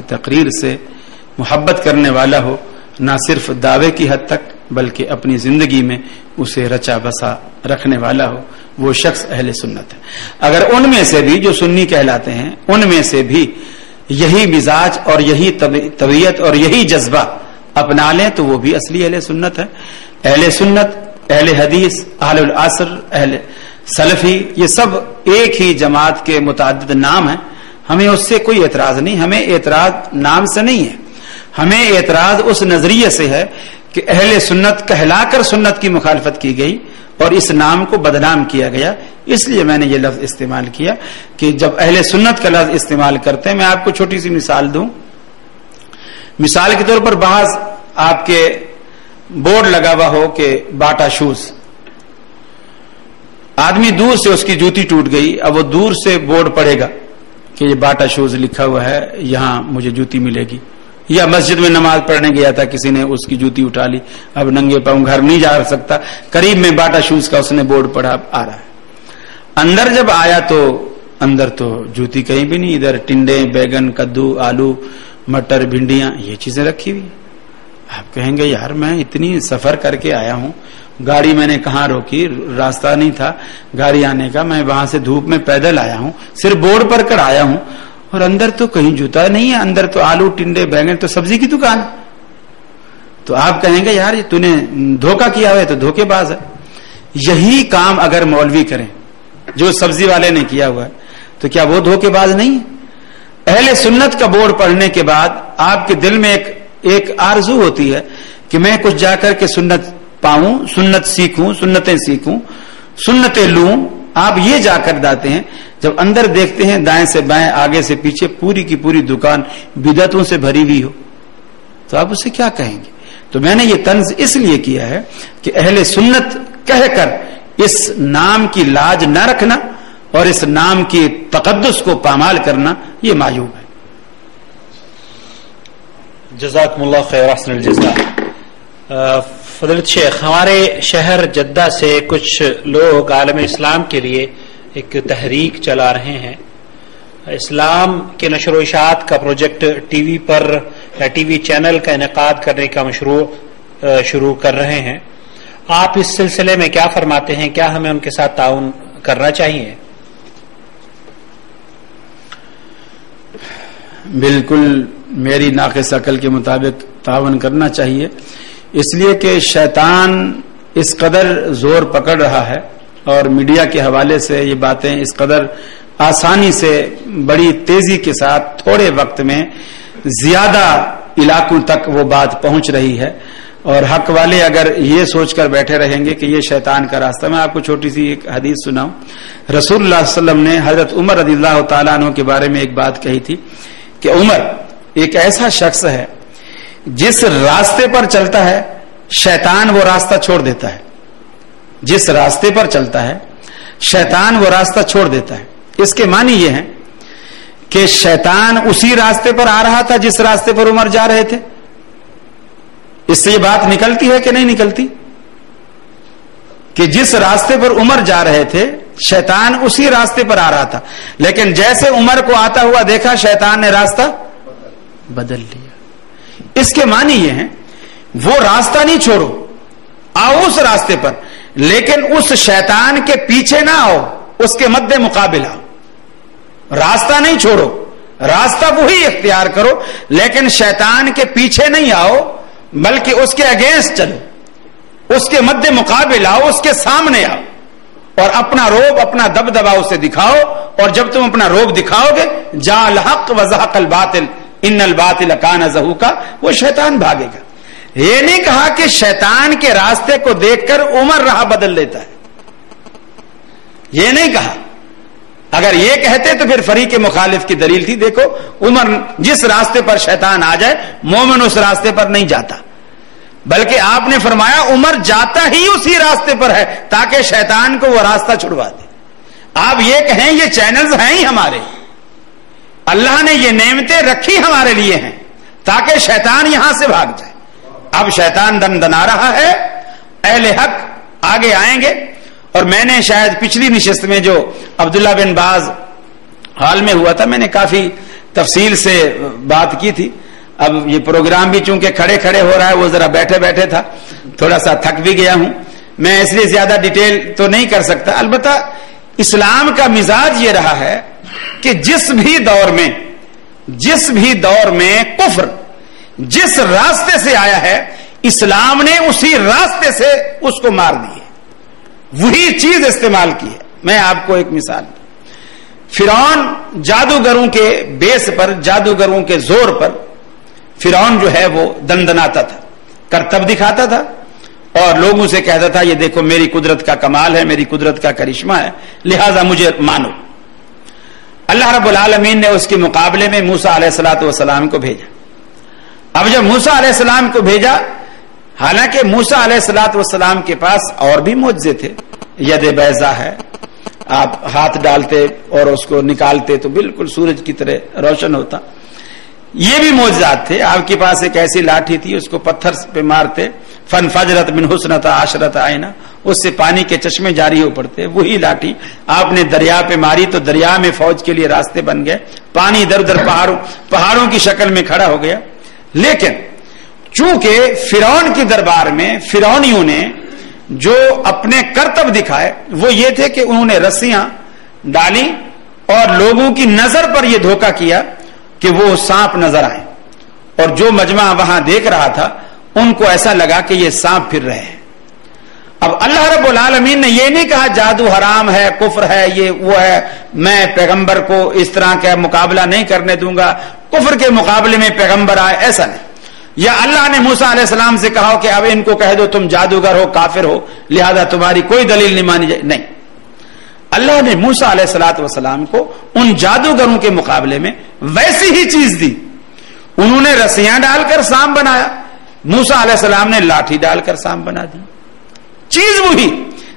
کی تقریر سے محبت کرنے والا ہو، نہ صرف دعوے کی حد تک بلکہ اپنی زندگی میں اسے رچا بسا رکھنے والا ہو، وہ شخص اہل سنت ہے۔ اگر ان میں سے بھی جو سنی کہلاتے ہیں ان میں سے بھی یہی مزاج اور یہی طبیعت اور یہی جذبہ اپنا لیں تو وہ بھی اصلی اہل سنت ہے۔ اہل سنت، اہل حدیث، اہل العصر، اہل سلفی، یہ سب ایک ہی جماعت کے متعدد نام ہیں۔ ہمیں اس سے کوئی اعتراض نہیں، ہمیں اعتراض نام سے نہیں ہے، ہمیں اعتراض اس نظریے سے ہے کہ اہل سنت کہلا کر سنت کی مخالفت کی گئی اور اس نام کو بدنام کیا گیا۔ اس لیے میں نے یہ لفظ استعمال کیا کہ جب اہل سنت کا لفظ استعمال کرتے ہیں، میں آپ کو چھوٹی سی مثال دوں۔ مثال کے طور پر بعض آپ کے بورڈ لگا ہوا ہو کہ باٹا شوز، آدمی دور سے اس کی جوتی ٹوٹ گئی، اب وہ دور سے بورڈ پڑے گا کہ یہ باٹا شوز لکھا ہوا ہے، یہاں مجھے جوتی ملے گی۔ یا مسجد میں نماز پڑھنے گیا تھا، کسی نے اس کی جوتی اٹھا لی، اب ننگے پاؤں گھر نہیں جا سکتا، قریب میں باٹا شوز کا اس نے بورڈ پڑھا، آ رہا ہے۔ اندر جب آیا تو اندر تو جوتی کہیں بھی نہیں، ادھر ٹنڈے، بیگن، کدو، آلو، مٹر، بھنڈیاں، یہ چیزیں رکھی ہوئی۔ آپ کہیں گے یار میں اتنی سفر کر کے آیا ہوں، گاڑی میں نے کہاں روکی، راستہ نہیں تھا گاڑی آنے کا، میں وہاں سے دھوپ میں پیدل آیا ہوں، صرف بورڈ پر کر آیا ہوں، اور اندر تو کہیں جوتا نہیں ہے، اندر تو آلو، ٹنڈے، بیگن، تو سبزی کی دکان۔ تو آپ کہیں گے یار تو نے دھوکہ کیا ہوا ہے، تو دھوکے باز ہے۔ یہی کام اگر مولوی کریں جو سبزی والے نے کیا ہوا ہے تو کیا وہ دھوکے باز نہیں ہے؟ اہل سنت کا بورڈ پڑھنے کے بعد آپ کے دل میں ایک آرزو ہوتی ہے کہ میں کچھ جا کر کے سنت پاؤں، سنت سیکھوں، سنتیں سیکھوں، سنتیں لوں۔ آپ یہ جا کر داتے ہیں، جب اندر دیکھتے ہیں دائیں سے بائیں، آگے سے پیچھے پوری کی پوری دکان بدعتوں سے بھری ہوئی ہو تو آپ اسے کیا کہیں گے؟ تو میں نے یہ طنز اس لیے کیا ہے کہ اہل سنت کہہ کر اس نام کی لاج نہ رکھنا اور اس نام کی تقدس کو پامال کرنا یہ معیوب ہے۔ جزاکم اللہ خیر، احسن الجزاء۔ فضیلت شیخ، ہمارے شہر جدہ سے کچھ لوگ عالم اسلام کے لیے ایک تحریک چلا رہے ہیں، اسلام کے نشر و اشاعت کا پروجیکٹ ٹی وی پر یا ٹی وی چینل کا انعقاد کرنے کا مشروع شروع کر رہے ہیں۔ آپ اس سلسلے میں کیا فرماتے ہیں؟ کیا ہمیں ان کے ساتھ تعاون کرنا چاہیے؟ بالکل میری ناقص عقل کے مطابق تعاون کرنا چاہیے، اس لیے کہ شیطان اس قدر زور پکڑ رہا ہے اور میڈیا کے حوالے سے یہ باتیں اس قدر آسانی سے بڑی تیزی کے ساتھ تھوڑے وقت میں زیادہ علاقوں تک وہ بات پہنچ رہی ہے، اور حق والے اگر یہ سوچ کر بیٹھے رہیں گے کہ یہ شیطان کا راستہ۔ میں آپ کو چھوٹی سی ایک حدیث سناؤں۔ رسول اللہ صلی اللہ علیہ وسلم نے حضرت عمر رضی اللہ تعالیٰ عنہ کے بارے میں ایک بات کہی تھی کہ عمر ایک ایسا شخص ہے جس راستے پر چلتا ہے شیطان وہ راستہ چھوڑ دیتا ہے، جس راستے پر چلتا ہے شیطان وہ راستہ چھوڑ دیتا ہے۔ اس کے معنی یہ ہے کہ شیطان اسی راستے پر آ رہا تھا جس راستے پر عمر جا رہے تھے۔ اس سے یہ بات نکلتی ہے کہ نہیں نکلتی کہ جس راستے پر عمر جا رہے تھے شیطان اسی راستے پر آ رہا تھا، لیکن جیسے عمر کو آتا ہوا دیکھا شیطان نے راستہ بدل لیا۔ اس کے معنی یہ ہے وہ راستہ نہیں چھوڑو، آؤ اس راستے پر، لیکن اس شیطان کے پیچھے نہ آؤ، اس کے مد مقابل آؤ۔ راستہ نہیں چھوڑو، راستہ وہی اختیار کرو، لیکن شیطان کے پیچھے نہیں آؤ بلکہ اس کے اگینسٹ چلو، اس کے مد مقابل آؤ، اس کے سامنے آؤ اور اپنا روب، اپنا دبدبا اسے دکھاؤ، اور جب تم اپنا روب دکھاؤ گے جاء الحق وزهق الباطل ان الباطل کان زہوقا، وہ شیطان بھاگے گا۔ یہ نہیں کہا کہ شیطان کے راستے کو دیکھ کر عمر راہ بدل لیتا ہے، یہ نہیں کہا۔ اگر یہ کہتے تو پھر فریق مخالف کی دلیل تھی، دیکھو عمر جس راستے پر شیطان آ جائے مومن اس راستے پر نہیں جاتا، بلکہ آپ نے فرمایا عمر جاتا ہی اسی راستے پر ہے تاکہ شیطان کو وہ راستہ چھڑوا دے۔ آپ یہ کہیں یہ چینلز ہیں ہی ہمارے، اللہ نے یہ نعمتیں رکھی ہمارے لیے ہیں تاکہ شیطان یہاں سے بھاگ جائے۔ اب شیطان دن دنا رہا ہے، اہل حق آگے آئیں گے، اور میں نے شاید پچھلی نشست میں جو عبداللہ بن باز حال میں ہوا تھا، میں نے کافی تفصیل سے بات کی تھی. اب یہ پروگرام بھی چونکہ کھڑے کھڑے ہو رہا ہے, وہ ذرا بیٹھے بیٹھے تھا, تھوڑا سا تھک بھی گیا ہوں میں, اس لیے زیادہ ڈیٹیل تو نہیں کر سکتا. البتہ اسلام کا مزاج یہ رہا ہے کہ جس بھی دور میں کفر جس راستے سے آیا ہے, اسلام نے اسی راستے سے اس کو مار دی ہے, وہی چیز استعمال کی ہے. میں آپ کو ایک مثال, فرعون جادوگروں کے بیس پر, جادوگروں کے زور پر فرعون جو ہے وہ دندناتا تھا, کرتب دکھاتا تھا اور لوگوں سے کہتا تھا یہ دیکھو میری قدرت کا کمال ہے, میری قدرت کا کرشمہ ہے, لہذا مجھے مانو. اللہ رب العالمین نے اس کے مقابلے میں موسیٰ علیہ الصلوۃ والسلام کو بھیجا. اب جب موسیٰ علیہ السلام کو بھیجا, حالانکہ موسیٰ علیہ الصلوۃ والسلام کے پاس اور بھی معجزے تھے, ید بیضا ہے, آپ ہاتھ ڈالتے اور اس کو نکالتے تو بالکل سورج کی طرح روشن ہوتا, یہ بھی معجزات تھے. آپ کے پاس ایک ایسی لاٹھی تھی, اس کو پتھر پہ مارتے, فنفجرت من حسنتا عشرت عینا, اس سے پانی کے چشمے جاری ہو پڑتے. وہی لاٹھی آپ نے دریا پہ ماری تو دریا میں فوج کے لیے راستے بن گئے, پانی ادھر ادھر پہاڑوں کی شکل میں کھڑا ہو گیا. لیکن چونکہ فرعون کے دربار میں فرعونیوں نے جو اپنے کرتب دکھائے وہ یہ تھے کہ انہوں نے رسیاں ڈالی اور لوگوں کی نظر پر یہ دھوکہ کیا کہ وہ سانپ نظر آئے, اور جو مجمع وہاں دیکھ رہا تھا ان کو ایسا لگا کہ یہ سانپ پھر رہے ہیں. اب اللہ رب العالمین نے یہ نہیں کہا جادو حرام ہے, کفر ہے, یہ وہ ہے, میں پیغمبر کو اس طرح کا مقابلہ نہیں کرنے دوں گا, کفر کے مقابلے میں پیغمبر آئے, ایسا نہیں. یا اللہ نے موسیٰ علیہ السلام سے کہا کہ اب ان کو کہہ دو تم جادوگر ہو, کافر ہو, لہذا تمہاری کوئی دلیل نہیں مانی جائے. نہیں, اللہ نے موسیٰ علیہ السلام کو ان جادوگروں کے مقابلے میں ویسی ہی چیز دی. انہوں نے رسیاں ڈال کر سانپ بنایا, موسیٰ علیہ السلام نے لاٹھی ڈال کر سانپ بنا دی. چیز وہی,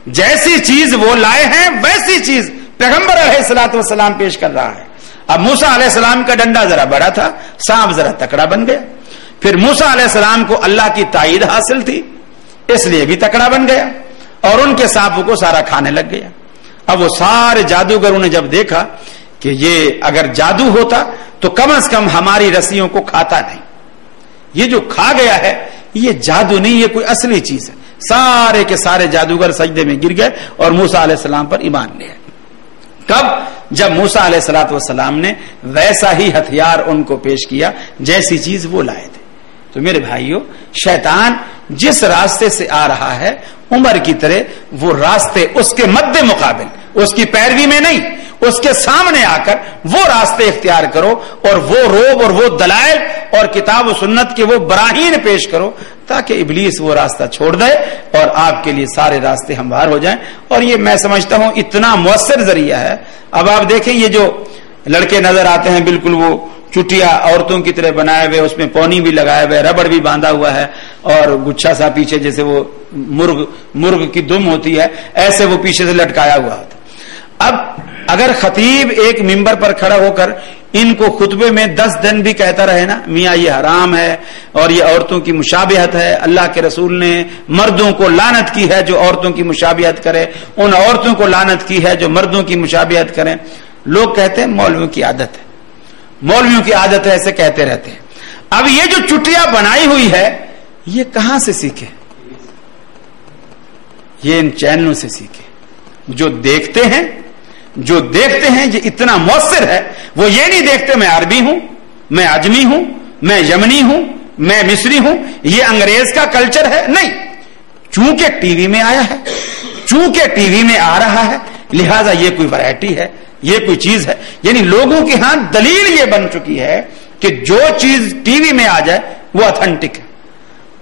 جیسی چیز وہ لائے ہیں ویسی چیز پیغمبر علیہ السلام پیش کر رہا ہے. اب موسیٰ علیہ السلام کا ڈنڈا ذرا بڑا تھا, سانپ ذرا تکڑا بن گیا. پھر موسیٰ علیہ السلام کو اللہ کی تائید حاصل تھی, اس لیے بھی تکڑا بن گیا اور ان کے سانپوں کو سارا کھانے لگ گیا. اب وہ سارے جادوگروں نے جب دیکھا کہ یہ اگر جادو ہوتا تو کم از کم ہماری رسیوں کو کھاتا نہیں, یہ جو کھا گیا ہے یہ جادو نہیں, یہ کوئی اصلی چیز ہے. سارے کے سارے جادوگر سجدے میں گر گئے اور موسیٰ علیہ السلام پر ایمان لے آئے. کب؟ جب موسیٰ علیہ السلام نے ویسا ہی ہتھیار ان کو پیش کیا جیسی چیز وہ لائے تھے. تو میرے بھائیوں, شیطان جس راستے سے آ رہا ہے عمر کی طرح وہ راستے اس کے مد مقابل, اس کی پیروی میں نہیں, اس کے سامنے آ کر وہ راستے اختیار کرو اور وہ روب اور وہ دلائل اور کتاب و سنت کے وہ براہین پیش کرو تاکہ ابلیس وہ راستہ چھوڑ دے اور آپ کے لیے سارے راستے ہموار ہو جائیں. اور یہ میں سمجھتا ہوں اتنا مؤثر ذریعہ ہے. اب آپ دیکھیں یہ جو لڑکے نظر آتے ہیں بالکل وہ چٹیا عورتوں کی طرح بنائے ہوئے, اس میں پونی بھی لگائے ہوئے, ربڑ بھی باندھا ہوا ہے اور گچھا سا پیچھے جیسے وہ مرغ کی دم ہوتی ہے ایسے وہ پیچھے سے لٹکایا ہوا ہوتا. اب اگر خطیب ایک ممبر پر کھڑا ہو کر ان کو خطبے میں 10 دن بھی کہتا رہے نا, میاں یہ حرام ہے اور یہ عورتوں کی مشابہت ہے, اللہ کے رسول نے مردوں کو لعنت کی ہے جو عورتوں کی مشابہت کرے, ان عورتوں کو لعنت کی ہے جو مردوں کی مشابہت کریں. لوگ کہتے ہیں مولویوں کی عادت ہے, مولویوں کی عادت ہے, ایسے کہتے رہتے ہیں. اب یہ جو چٹیا بنائی ہوئی ہے یہ کہاں سے سیکھے؟ یہ ان چینلوں سے سیکھے. جو دیکھتے ہیں یہ اتنا مؤثر ہے, وہ یہ نہیں دیکھتے میں عربی ہوں, میں عجمی ہوں, میں یمنی ہوں, میں مصری ہوں, یہ انگریز کا کلچر ہے. نہیں, چونکہ ٹی وی میں آیا ہے, چونکہ ٹی وی میں آ رہا ہے, لہذا یہ کوئی ویرائٹی ہے, یہ کوئی چیز ہے. یعنی لوگوں کے ہاں دلیل یہ بن چکی ہے کہ جو چیز ٹی وی میں آ جائے وہ اتھینٹک ہے.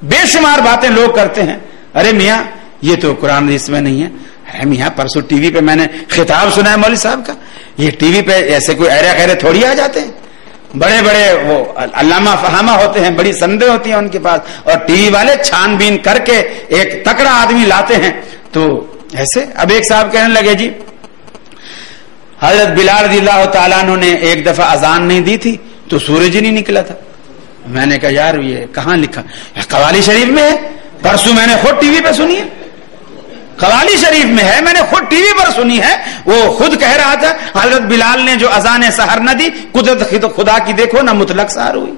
بے شمار باتیں لوگ کرتے ہیں, ارے میاں یہ تو قرآن حدیث میں نہیں ہے, ارے میاں پرسوں ٹی وی پہ میں نے خطاب سنا ہے مولوی صاحب کا, یہ ٹی وی پہ ایسے کوئی ایرے خیرے تھوڑی آ جاتے ہیں, بڑے بڑے وہ علامہ فہامہ ہوتے ہیں, بڑی سندیں ہوتی ہیں ان کے پاس, اور ٹی وی والے چھان بین کر کے ایک تکڑا آدمی لاتے ہیں. تو ایسے اب ایک صاحب کہنے لگے جی حضرت بلال رضی اللہ تعالیٰ عنہ نے ایک دفعہ اذان نہیں دی تھی تو سورج ہی نہیں نکلا تھا. میں نے کہا یار یہ کہاں لکھا؟ قوالی شریف میں ہے, پرسوں میں نے خود ٹی وی پہ سنی ہے. قوالی شریف میں ہے، میں نے خود ٹی وی پر سنی ہے، وہ خود کہہ رہا تھا حضرت بلال نے جو اذان سحر نہ دی، قدرت خدا کی دیکھو نہ مطلق سحر ہوئی۔